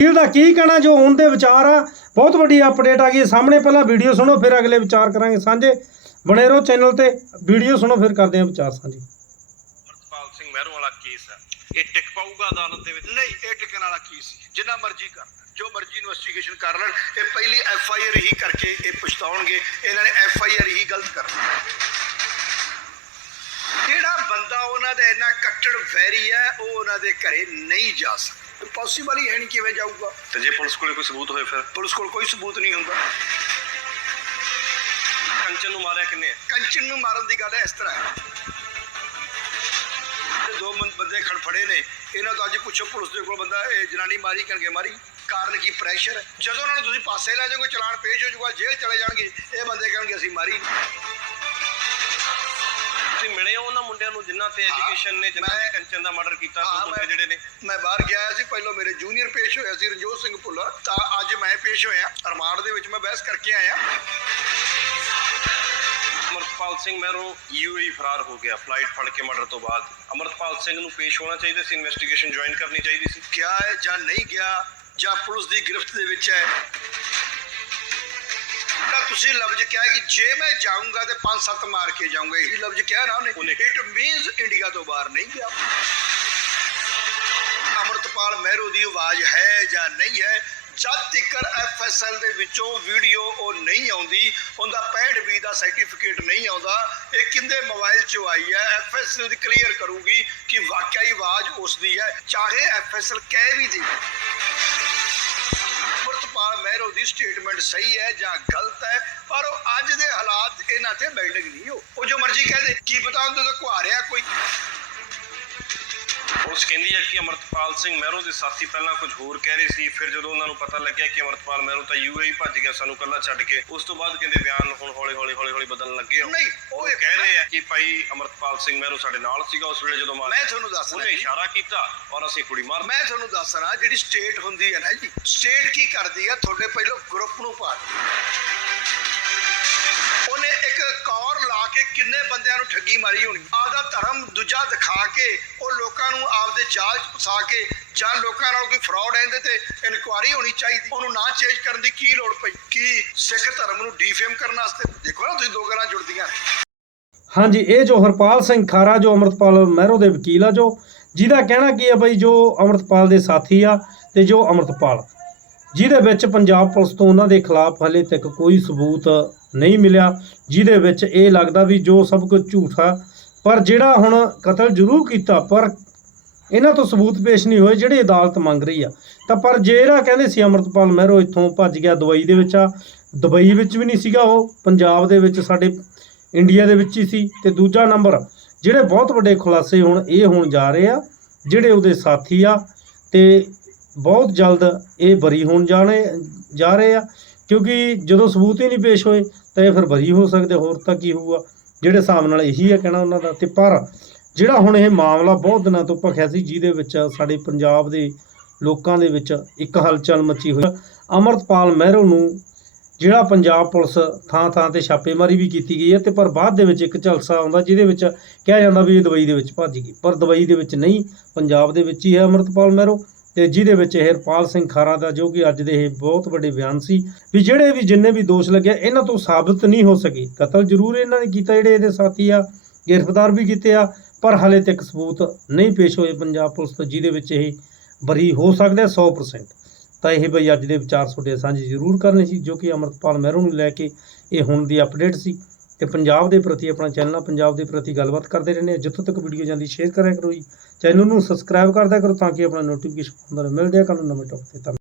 ਵਕੀਲ ਦਾ ਕੀ ਕਹਿਣਾ ਜੋ ਹੁਣ ਦੇ ਵਿਚਾਰ ਆ ਬਹੁਤ ਵੱਡੀ ਅਪਡੇਟ ਆ ਗਈ। ਹੈ ਸਾਹਮਣੇ ਪਹਿਲਾਂ ਵੀਡੀਓ ਸੁਣੋ ਫਿਰ ਅਗਲੇ ਵਿਚਾਰ ਕਰਾਂਗੇ ਸਾਂਝੇ। ਬਣੇ ਰਹੋ ਚੈਨਲ ਤੇ ਵੀਡੀਓ ਸੁਣੋ ਫਿਰ ਕਰਦੇ ਹਾਂ ਵਿਚਾਰ ਸਾਂਝੇ। ਅਮਰਪਾਲ ਸਿੰਘ ਮਹਿਰੋਂ ਵਾਲਾ ਕੇਸ ਹੈ ਇਹ ਟਿਕ ਪਾਊਗਾ ਅਦਾਲਤ ਦੇ ਵਿੱਚ? ਨਹੀਂ ਇਹ ਟਿਕਣ ਵਾਲਾ ਕੀ ਸੀ? ਜਿੰਨਾ ਮਰਜ਼ੀ ਕਰ ਜੋ ਮਰਜ਼ੀ ਇਨਵੈਸਟੀਗੇਸ਼ਨ ਕਰ ਲੈਣ। ਇਹ ਪਹਿਲੀ ਐਫ ਆਈ ਆਰ ਹੀ ਕਰਕੇ ਇਹ ਪਛਤਾਉਣਗੇ। ਇਹਨਾਂ ਨੇ ਐਫ ਆਈ ਆਰ ਹੀ ਗਲਤ ਕਰਨਾ ਜਿਹੜਾ ਬੰਦਾ ਉਹਨਾਂ ਦਾ ਇੰਨਾ ਕੱਟੜ ਵੈਰੀ ਹੈ ਉਹ ਉਹਨਾਂ ਦੇ ਘਰੇ ਨਹੀਂ ਜਾ ਸਕਦਾ। ਪੋਸੀਬਲ ਹੀ ਹੈ ਨਹੀਂ ਕਿਵੇਂ ਜਾਊਗਾ ਤੇ ਜੇ ਪੁਲਿਸ ਕੋਲੇ ਕੋਈ ਸਬੂਤ ਹੋਏ ਫਿਰ ਪੁਲਿਸ ਕੋਲ ਕੋਈ ਸਬੂਤ ਨਹੀਂ ਹੁੰਦਾ ਕੰਚਨ ਨੂੰ ਮਾਰਿਆ ਕਿੰਨੇ? ਕੰਚਨ ਨੂੰ ਮਾਰਨ ਦੀ ਗੱਲ ਇਸ ਤਰ੍ਹਾਂ ਹੈ ਇਹ ਦੋ ਬੰਦੇ ਖੜਫੜੇ ਨੇ ਇਹਨਾਂ ਤੋਂ ਅੱਜ ਪੁੱਛੋ ਪੁਲਿਸ ਦੇ ਕੋਲ ਬੰਦਾ ਇਹ ਜਨਾਨੀ ਮਾਰੀ ਕਰਨਗੇ ਮਾਰੀ ਕਾਰਨ ਕੀ ਪ੍ਰੈਸ਼ਰ ਜਦੋਂ ਉਹਨਾਂ ਨੂੰ ਤੁਸੀਂ ਪਾਸੇ ਲੈ ਜਾਓਗੇ ਚਲਾਨ ਪੇਸ਼ ਹੋ ਜਾਊਗਾ ਜੇਲ੍ਹ ਚਲੇ ਜਾਣਗੇ ਇਹ ਬੰਦੇ ਕਹਿਣਗੇ ਅਸੀਂ ਮਾਰੀ। ਤੁਸੀਂ ਮਿਲੇ ਹੋ ਉਹਨਾਂ ਮੁੰਡਿਆਂ ਨੂੰ ਜਿਨ੍ਹਾਂ ਤੇ ਐਜੂਕੇਸ਼ਨ ਨੇ ਜਿਨ੍ਹਾਂ ਨੇ ਕੰਚਨ ਦਾ ਮਰਡਰ ਕੀਤਾ ਹਾਂ, ਦੋ ਮੁੰਡੇ ਮੈਂ- ਜਿਹੜੇ ਨੇ। ਮੈਂ ਬਾਹਰ ਗਿਆ ਹੋਇਆ ਸੀ ਪਹਿਲਾਂ ਮੇਰੇ ਜੂਨੀਅਰ ਪੇਸ਼ ਹੋਇਆ ਸੀ ਰਣਜੋਤ ਸਿੰਘ ਭੁੱਲਰ। ਤਾਂ ਅੱਜ ਮੈਂ ਪੇਸ਼ ਹੋਇਆ ਰਿਮਾਂਡ ਦੇ ਵਿੱਚ ਮੈਂ ਬਹਿਸ ਕਰਕੇ ਆਇਆ। ਅਮਰਪਾਲ ਸਿੰਘ ਮਹਿਰੋਂ ਯੂਏਈ ਫਰਾਰ ਹੋ ਗਿਆ ਫਲਾਈਟ ਫੜ ਕੇ ਮਰਡਰ ਤੋਂ ਬਾਅਦ। ਅਮਰਪਾਲ ਸਿੰਘ ਨੂੰ ਪੇਸ਼ ਹੋਣਾ ਚਾਹੀਦਾ ਸੀ ਇਨਵੈਸਟੀਗੇਸ਼ਨ ਜੁਆਇਨ ਕਰਨੀ ਚਾਹੀਦੀ ਸੀ। ਗਿਆ ਹੈ ਜਾਂ ਨਹੀਂ ਗਿਆ ਜਾਂ ਪੁਲਿਸ ਦੀ ਗ੍ਰਿਫਤ ਦੇ ਵਿੱਚ ਹੈ ਤਾਂ ਤੁਸੀਂ ਲਫ਼ਜ਼ ਕਿਹਾ ਕਿ ਜੇ ਮੈਂ ਜਾਊਂਗਾ ਤੇ ਪੰਜ ਸੱਤ ਮਾਰ ਕੇ ਜਾਊਂਗਾ ਇਹੀ ਲਫ਼ਜ਼ ਕਿਹਾ ਨਾ। ਉਹਨੇ। ਇਟ ਮੀਨਸ ਇੰਡੀਆ ਤੋਂ ਬਾਹਰ ਨਹੀਂ ਗਿਆ। ਅਮਰਤਪਾਲ ਮਹਿਰੋ ਦੀ ਆਵਾਜ਼ ਹੈ ਜਾਂ ਨਹੀਂ ਹੈ ਜਦ ਤੱਕ ਐਫਐਸਐਲ ਦੇ ਵਿੱਚੋਂ ਵੀਡੀਓ ਉਹ ਨਹੀਂ ਆਉਂਦੀ ਉਹਦਾ 65 ਬੀ ਦਾ ਸਰਟੀਫਿਕੇਟ ਨਹੀਂ ਆਉਂਦਾ ਇਹ ਕਿੰਦੇ ਮੋਬਾਈਲ 'ਚੋਂ ਆਈ ਹੈ? ਐਫਐਸਐਲ ਦੀ ਕਲੀਅਰ ਕਰੂਗੀ ਕਿ ਵਾਕਿਆ ਹੀ ਆਵਾਜ਼ ਉਸ ਦੀ ਹੈ ਚਾਹੇ ਐਫਐਸਐਲ ਕਹਿ ਵੀ ਦੇ ਅਮਰਤਪਾਲ ਮਹਿਰੋ ਦੀ ਸਟੇਟਮੈਂਟ ਸਹੀ ਹੈ ਜਾਂ ਗਲਤ ਹੈ, ਪਰ ਉਹ ਅੱਜ ਦੇ ਹਾਲਾਤ ਇਹਨਾਂ ਤੇ ਬਿਲਡਿੰਗ ਨਹੀਂ ਹੋ। ਉਹ ਜੋ ਮਰਜ਼ੀ ਕਹਿ ਦੇ, ਕੀ ਪਤਾ ਉਹਦੇ ਤੋਂ ਕੁਹਾਰਿਆ ਕੋਈ। ਪੁਲਿਸ ਕਹਿੰਦੀ ਹੈ ਕਿ ਅਮਰਪਾਲ ਸਿੰਘ ਮਹਿਰੋਂ ਦੇ ਸਾਥੀ ਪਹਿਲਾਂ ਕੁਝ ਹੋਰ ਕਹਿ ਰਹੇ ਸੀ ਫਿਰ ਜਦੋਂ ਉਹਨਾਂ ਨੂੰ ਪਤਾ ਲੱਗਿਆ ਕਿ ਅਮਰਪਾਲ ਮਹਿਰੋਂ ਤਾਂ ਯੂਏਈ ਭੱਜ ਗਿਆ ਸਾਨੂੰ ਕੱਲਾ ਛੱਡ ਕੇ ਉਸ ਤੋਂ ਬਾਅਦ ਕਹਿੰਦੇ ਬਿਆਨ ਹੁਣ ਹੌਲੀ ਹੌਲੀ ਹੌਲੀ ਹੌਲੀ ਬਦਲਣ ਲੱਗੇ ਹੋ ਨਹੀਂ ਉਹ ਕਹਿ ਰਹੇ ਆ ਕਿ ਭਾਈ ਅਮਰਪਾਲ ਸਿੰਘ ਮਹਿਰੋਂ ਸਾਡੇ ਨਾਲ ਸੀਗਾ ਉਸ ਵੇਲੇ ਜਦੋਂ ਮੈਂ ਤੁਹਾਨੂੰ ਦੱਸ ਉਹਨੇ ਰਿਹਾ ਇਸ਼ਾਰਾ ਕੀਤਾ ਔਰ ਅਸੀਂ ਕੁੜੀ ਮਾਰ ਮੈਂ ਤੁਹਾਨੂੰ ਦੱਸ ਰਿਹਾ ਜਿਹੜੀ ਸਟੇਟ ਹੁੰਦੀ ਹੈ ਨਾ ਜੀ ਸਟੇਟ ਕੀ ਕਰਦੀ ਹੈ ਤੁਹਾਡੇ ਪਹਿਲਾਂ ਗਰੁੱਪ ਨੂੰ ਪਾ ਉਹਨੇ ਇੱਕ ਕੌਰ ਲਾ ਕੇ ਕਿੰਨੇ ਬੰਦਿਆਂ ਨੂੰ ਠੱਗੀ ਮਾਰੀ ਹੋਣੀ। ਆਪਦਾ ਧਰਮ ਦੂਜਾ ਦਿਖਾ ਕੇ, ਉਹ ਲੋਕਾਂ ਨੂੰ ਆਪਦੇ ਜਾਲ 'ਚ ਫਸਾ ਕੇ, ਜਾਂ ਲੋਕਾਂ ਨਾਲ ਕੋਈ ਫਰਾਡ ਹੈ ਇਹਦੇ ਤੇ ਇਨਕੁਆਰੀ ਹੋਣੀ ਚਾਹੀਦੀ। ਉਹਨੂੰ ਨਾ ਚੇਂਜ ਕਰਨ ਦੀ ਕੀ ਲੋੜ ਪਈ? ਕੀ ਸਿੱਖ ਧਰਮ ਨੂੰ ਡੀਫੇਮ ਕਰਨ ਵਾਸਤੇ? ਦੇਖੋ ਨਾ, ਤੁਸੀਂ ਦੋ ਗੱਲਾਂ ਜੁੜਦੀਆਂ। ਹਾਂਜੀ, ਇਹ ਜੋ ਹਰਪਾਲ ਸਿੰਘ ਖਾਰਾ, ਜੋ ਅਮਰਤਪਾਲ ਮਹਿਰੋ ਦੇ ਵਕੀਲ ਆ ਜੋ, ਜਿਹਦਾ ਕਹਿਣਾ ਕੀ ਹੈ ਬਈ ਜੋ ਅਮਰਤਪਾਲ ਦੇ ਸਾਥੀ ਆ ਤੇ ਜੋ ਅਮਰਤਪਾਲ। ਜਿਹਦੇ ਵਿੱਚ ਪੰਜਾਬ ਪੁਲਿਸ ਤੋਂ ਉਹਨਾਂ ਦੇ ਖਿਲਾਫ ਹਲੇ ਤੱਕ ਕੋਈ ਸਬੂਤ ਨਹੀਂ ਮਿਲਿਆ, ਜਿਹਦੇ ਵਿੱਚ ਇਹ ਲੱਗਦਾ ਵੀ ਜੋ ਸਭ ਕੁਝ ਝੂਠਾ ਪਰ ਜਿਹੜਾ ਹੁਣ ਕਤਲ ਜ਼ਰੂਰ ਕੀਤਾ, ਪਰ ਇਹਨਾਂ ਤੋਂ ਸਬੂਤ ਪੇਸ਼ ਨਹੀਂ ਹੋਏ ਜਿਹੜੇ ਅਦਾਲਤ ਮੰਗ ਰਹੀ ਆ। ਤਾਂ ਪਰ ਜਿਹੜਾ ਕਹਿੰਦੇ ਸੀ ਅਮਰਤਪਾਲ ਮਹਿਰੋ ਇੱਥੋਂ ਭੱਜ ਗਿਆ ਦੁਬਈ ਦੇ ਵਿੱਚ ਆ, ਦੁਬਈ ਵਿੱਚ ਵੀ ਨਹੀਂ ਸੀਗਾ ਉਹ, ਪੰਜਾਬ ਦੇ ਵਿੱਚ ਸਾਡੇ ਇੰਡੀਆ ਦੇ ਵਿੱਚ ਹੀ ਸੀ। ਤੇ ਦੂਜਾ ਨੰਬਰ, ਜਿਹੜੇ ਬਹੁਤ ਵੱਡੇ ਖੁਲਾਸੇ ਹੁਣ ਇਹ ਹੋਣ ਜਾ ਰਹੇ ਆ, ਜਿਹੜੇ ਉਹਦੇ ਸਾਥੀ ਆ, ਤੇ ਬਹੁਤ ਜਲਦ ਇਹ ਬਰੀ ਹੋਣ ਜਾਣੇ, ਜਾ ਰਹੇ ਆ। ਕਿਉਂਕਿ ਜਦੋਂ ਸਬੂਤ ਹੀ ਨਹੀਂ ਪੇਸ਼ ਹੋਏ, ਤਾਂ ਇਹ ਫਿਰ ਬਰੀ ਹੋ ਸਕਦੇ, ਹੋਰ ਤਾਂ ਕੀ ਹੋਊਗਾ? ਜਿਹੜੇ ਹਿਸਾਬ ਨਾਲ ਇਹੀ ਹੈ ਕਹਿਣਾ ਉਹਨਾਂ ਦਾ, ਤੇ ਪਰ ਜਿਹੜਾ ਹੁਣ ਇਹ ਮਾਮਲਾ ਬਹੁਤ ਦਿਨਾਂ ਤੋਂ ਭਖਿਆ ਸੀ, ਜਿਹਦੇ ਵਿੱਚ ਸਾਡੇ ਪੰਜਾਬ ਦੇ ਲੋਕਾਂ ਦੇ ਵਿੱਚ ਇੱਕ ਹਲਚਲ ਮੱਚੀ ਹੋਈ। ਅਮਰਤਪਾਲ ਮਹਿਰੋ ਨੂੰ ਜਿਹੜਾ ਪੰਜਾਬ ਪੁਲਿਸ ਥਾਂ ਥਾਂ ਤੇ ਛਾਪੇਮਾਰੀ ਵੀ ਕੀਤੀ ਗਈ ਹੈ, ਤੇ ਪਰ ਬਾਅਦ ਦੇ ਵਿੱਚ ਇੱਕ ਝਲਸਾ ਆਉਂਦਾ, ਜਿਹਦੇ ਵਿੱਚ ਕਿਹਾ ਜਾਂਦਾ ਵੀ ਇਹ ਦੁਬਈ ਦੇ ਵਿੱਚ ਭੱਜ ਗਈ। ਪਰ ਦੁਬਈ ਦੇ ਵਿੱਚ ਨਹੀਂ, ਪੰਜਾਬ ਦੇ ਵਿੱਚ ਹੀ ਹੈ ਅਮਰਤਪਾਲ ਮਹਿਰੋ। ਤੇ ਜਿਹਦੇ ਵਿੱਚ ਇਹ ਹਰਪਾਲ ਸਿੰਘ ਖਾਰਾ ਦਾ ਜੋ ਕਿ ਅੱਜ ਦੇ ਇਹ ਬਹੁਤ ਵੱਡੇ ਬਿਆਨ ਸੀ ਵੀ ਜਿਹੜੇ ਵੀ ਜਿੰਨੇ ਵੀ ਦੋਸ਼ ਲੱਗੇ ਇਹਨਾਂ ਤੋਂ ਸਾਬਤ ਨਹੀਂ ਹੋ ਸਕੇ। ਕਤਲ ਜ਼ਰੂਰ ਇਹਨਾਂ ਨੇ ਕੀਤਾ, ਜਿਹੜੇ ਇਹਦੇ ਸਾਥੀ ਆ, ਗ੍ਰਿਫਤਾਰ ਵੀ ਕੀਤੇ ਆ, ਪਰ ਹਲੇ ਤੱਕ ਸਬੂਤ ਨਹੀਂ ਪੇਸ਼ ਹੋਏ ਪੰਜਾਬ ਪੁਲਿਸ ਤੋਂ, ਜਿਹਦੇ ਵਿੱਚ ਇਹ ਬਰੀ ਹੋ ਸਕਦਾ ਹੈ 100% ਤਾਂ ਇਹ ਬਈ ਅੱਜ ਦੇ ਵਿਚਾਰ ਤੁਹਾਡੇ ਸਾਂਝੇ ਜ਼ਰੂਰ ਕਰਨੇ ਸੀ, ਜੋ ਕਿ ਅਮਰਤਪਾਲ ਮਹਿਰੂ ਨੂੰ ਲੈ ਕੇ ਇਹ ਹੁਣ ਦੀ ਅਪਡੇਟ ਸੀ। ਤੇ ਪੰਜਾਬ ਦੇ ਪ੍ਰਤੀ ਆਪਣਾ ਚੈਨਲ ਨਾਲ ਪੰਜਾਬ ਦੇ ਪ੍ਰਤੀ ਗੱਲਬਾਤ ਕਰਦੇ ਰਹਿੰਦੇ ਹਾਂ ਜਿੱਥੋਂ ਤੱਕ ਵੀਡੀਓ ਜਾਂਦੀ ਸ਼ੇਅਰ ਕਰਿਆ ਕਰੋ ਜੀ। ਚੈਨਲ ਨੂੰ ਸਬਸਕ੍ਰਾਈਬ ਕਰਦਿਆ ਕਰੋ ਤਾਂ ਕਿ ਆਪਣਾ ਨੋਟੀਫਿਕੇਸ਼ਨ ਹੁੰਦਾ ਰਹੇ। ਮਿਲਦੇ ਆ ਕੱਲ ਨੂੰ ਨਵੇਂ ਟੌਪਿਕ ਤੇ।